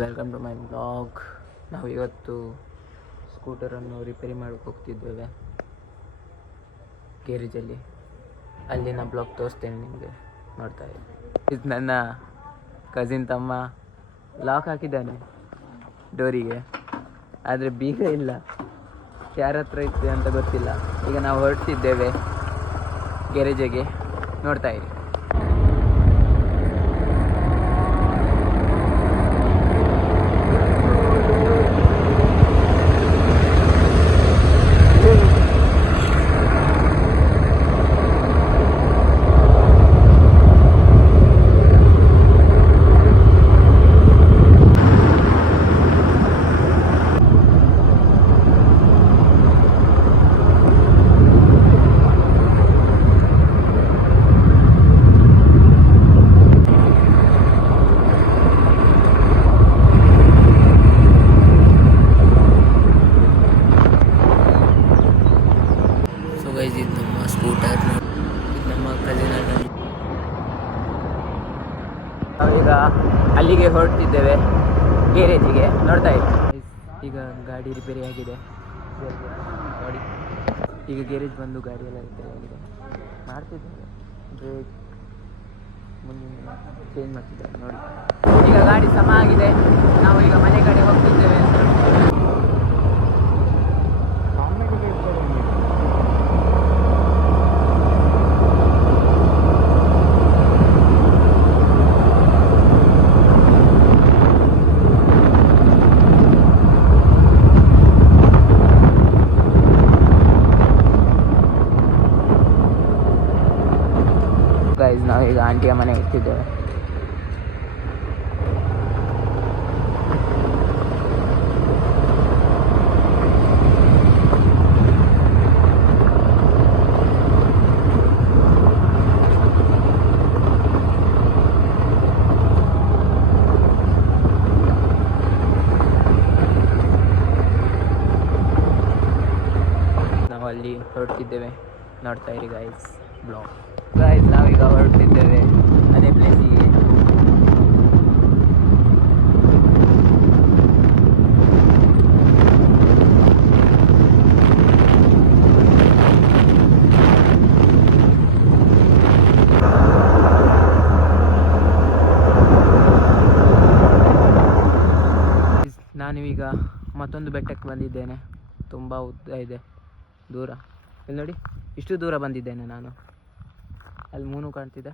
Welcome to my blog. ನಾವು ಇವತ್ತು ಸ್ಕೂಟರನ್ನು repair ಮಾಡೋಕ್ಕೆ ಹೋಗ್ತಿದ್ದೇವೆ ಗ್ಯಾರೇಜಲ್ಲಿ. ಅಲ್ಲಿನ ಬ್ಲಾಗ್ ತೋರಿಸ್ತೇನೆ ನಿಮಗೆ, ನೋಡ್ತಾ ಇದ್ದೀನಿ. ಇದು ನನ್ನ ಕಸಿನ್ ತಮ್ಮ ಲಾಕ್ ಹಾಕಿದ್ದಾನೆ ಡೋರಿಗೆ, ಆದರೆ ಬೀಗ ಇಲ್ಲ. ಯಾರ ಹತ್ರ ಇತ್ತು ಅಂತ ಗೊತ್ತಿಲ್ಲ. ಈಗ ನಾವು ಹೊರಡ್ತಿದ್ದೇವೆ ಗ್ಯಾರೇಜಿಗೆ, ನೋಡ್ತಾ ಇರಿ. ಇದು ನಮ್ಮ ಸ್ಕೂಟರ್, ನಮ್ಮ ಕಸಿನ್ ಅಣ್ಣ. ನಾವೀಗ ಅಲ್ಲಿಗೆ ಹೊರಡ್ತಿದ್ದೇವೆ ಗ್ಯಾರೇಜಿಗೆ, ನೋಡ್ತಾ ಇದ್ದೀವಿ. ಈಗ ಗಾಡಿ ರಿಪೇರಿ ಆಗಿದೆ ನೋಡಿ. ಈಗ ಗ್ಯಾರೇಜ್ ಬಂದು ಗಾಡಿ ಎಲ್ಲ ರಿಪೇರಿ ಆಗಿದೆ, ಮಾಡ್ತಿದ್ದೇವೆ. ಬ್ರೇಕ್ ಮುಂದಿನ ಚೇಂಜ್ ಮಾಡ್ತಿದ್ದೇವೆ ನೋಡಿ. ಈಗ ಗಾಡಿ ಸಮ ಆಗಿದೆ, ನಾವು ಈಗ ಮನೆ ಕಡೆ ಹೋಗ್ತಿದ್ದೇವೆ. ಗೈಸ್, ನಾವೀಗ ಆಂಟಿಯ ಮನೆಗೆ ಹೋಗ್ತಿದ್ದೇವೆ. ನಾವು ಅಲ್ಲಿ ಹೊರಡ್ತಿದ್ದೇವೆ, ನೋಡ್ತಾ ಇರಿ ಗೈಸ್ ಬ್ಲಾಗ್. ಗೈಸ್, ನಾವೀಗ ಹೊರಡ್ತಿದ್ದೇವೆ ಅದೇ ಪ್ಲೇಸಿಗೆ. ನಾನು ಈಗ ಮತ್ತೊಂದು ಬೆಟ್ಟಕ್ಕೆ ಬಂದಿದ್ದೇನೆ. ತುಂಬ ಉದ್ದ ಇದೆ, ದೂರ. ಇಲ್ಲಿ ನೋಡಿ, ಇಷ್ಟು ದೂರ ಬಂದಿದ್ದೇನೆ ನಾನು. ಅಲ್ಲಿ ಮೂನು ಕಾಣ್ತಿದೆ.